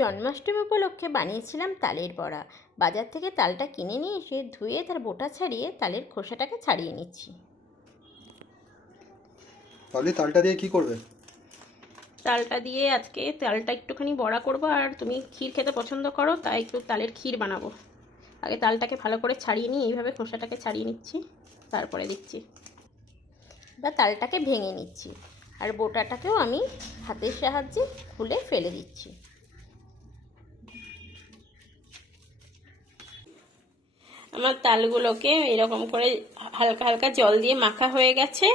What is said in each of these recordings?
জন্মাষ্টমী উপলক্ষে বানিয়েছিলাম তালের বড়া। বাজার থেকে তালটা কিনে নিয়ে এসে ধুয়ে তার বোটা ছাড়িয়ে তালের খোসাটাকে ছাড়িয়ে নিচ্ছি। পাবলি তালটা দিয়ে কি করবে? তালটা দিয়ে আজকে তালটা একটুখানি বড়া করব আর তুমি ক্ষীর খেতে পছন্দ করো তাই একটু তালের ক্ষীর বানাবো। আগে তালটাকে ভালো করে ছাড়িয়ে নিই এইভাবে খোসাটাকে ছাড়িয়ে নিচ্ছি তারপরে দিচ্ছি। বা তালটাকে ভেঙে নিচ্ছি আর বোটাটাকেও আমি হাতের সাহায্যে খুলে ফেলে দিচ্ছি। আমার তালগুলোকে এরকম করে হালকা হালকা জল দিয়ে মাখা হয়ে গেছে।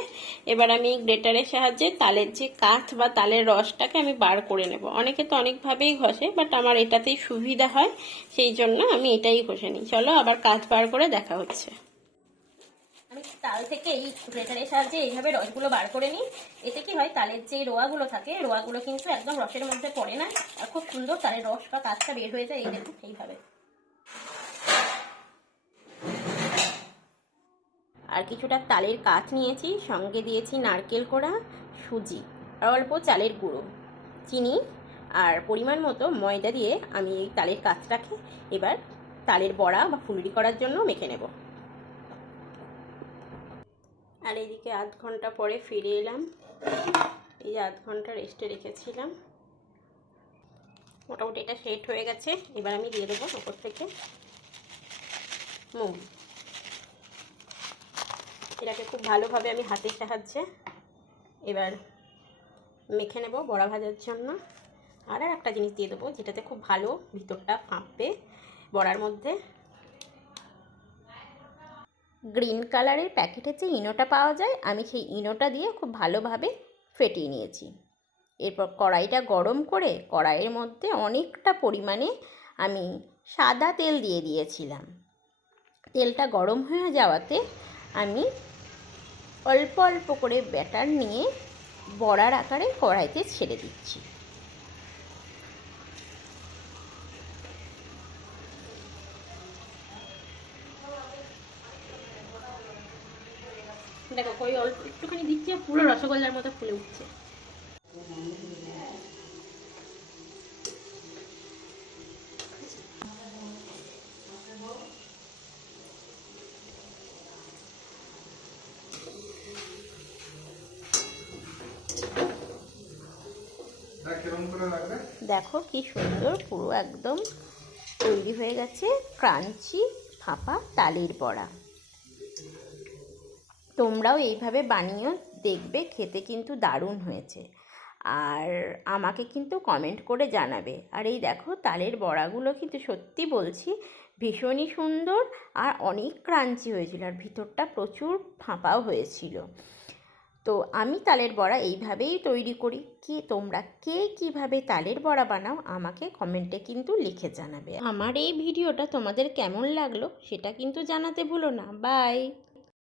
এবার আমি গ্রেটারের সাহায্যে তালের যে কাঠ বা তালের রসটাকে আমি বার করে নেব। অনেকে তো অনেকভাবেই ঘষে বাট আমার এটাতেই সুবিধা হয়, সেই জন্য আমি এটাই ঘষে নিই। চলো আবার কাঠ বার করে দেখা হচ্ছে। আমি তাল থেকে এই গ্রেটারের সাহায্যে এইভাবে রসগুলো বার করে নিই। এতে কি হয়, তালের যে রোয়াগুলো থাকে, রোয়াগুলো কিন্তু একদম রসের মধ্যে পড়ে না। আর খুব সুন্দর তালের রস বা কাঠটা বের হয়ে যায়, এই দেখুন, এইভাবে। আর কিছুটা তালের কাঠ নিয়েছি, সঙ্গে দিয়েছি নারকেল কোড়া, সুজি আর অল্প চালের গুঁড়ো, চিনি আর পরিমাণ মতো ময়দা দিয়ে আমি এই তালের কাঠটাকে এবার তালের বড়া বা ফুলুরি করার জন্য মেখে নেব। আর এইদিকে আধ ঘণ্টা পরে ফিরে এলাম। এই যে আধ ঘণ্টা রেস্টে রেখেছিলাম। মোটামুটি এটা সেট হয়ে গেছে। এবার আমি দিয়ে দেবো ওপর থেকে মুগ এটাকে খুব ভালোভাবে আমি হাতের সাহায্যে এবার মেখে নেব বড়া ভাজার জন্য। আর একটা জিনিস দিয়ে দেবো যেটাতে খুব ভালো ভিতরটা ফাঁপবে বড়ার মধ্যে। গ্রিন কালারের প্যাকেটের যে ইনোটা পাওয়া যায়, আমি সেই ইনোটা দিয়ে খুব ভালোভাবে ফেটিয়ে নিয়েছি। এরপর কড়াইটা গরম করে কড়াইয়ের মধ্যে অনেকটা পরিমাণে আমি সাদা তেল দিয়ে দিয়েছিলাম। তেলটা গরম হয়ে যাওয়াতে আমি অল্প অল্প করে ব্যাটার নিয়ে বড়ার আকারে কড়াইতে ছেড়ে দিচ্ছি। দেখো, কই অল্প একটুখানি দিচ্ছে, পুরো রসগোল্লার মতো ফুলে উঠছে। দেখো কি সুন্দর, পুরো একদম তৈরি হয়ে গেছে ক্রাঞ্চি ফাঁপা তালের বড়া। তোমরাও এইভাবে বানিয়েও দেখবে, খেতে কিন্তু দারুণ হয়েছে। আর আমাকে কিন্তু কমেন্ট করে জানাবে। আর এই দেখো তালের বড়াগুলো কিন্তু সত্যি বলছি ভীষণই সুন্দর আর অনেক ক্রাঞ্চি হয়েছিল। আর ভিতরটা প্রচুর ফাঁপাও হয়েছিল। তো আমি তালের বড়া এইভাবেই তৈরি করি। কি তোমরা কে কীভাবে তালের বড়া বানাও আমাকে কমেন্টে কিন্তু লিখে জানাবে। আমার এই ভিডিওটা তোমাদের কেমন লাগল সেটা কিন্তু জানাতে ভুলো না। বাই!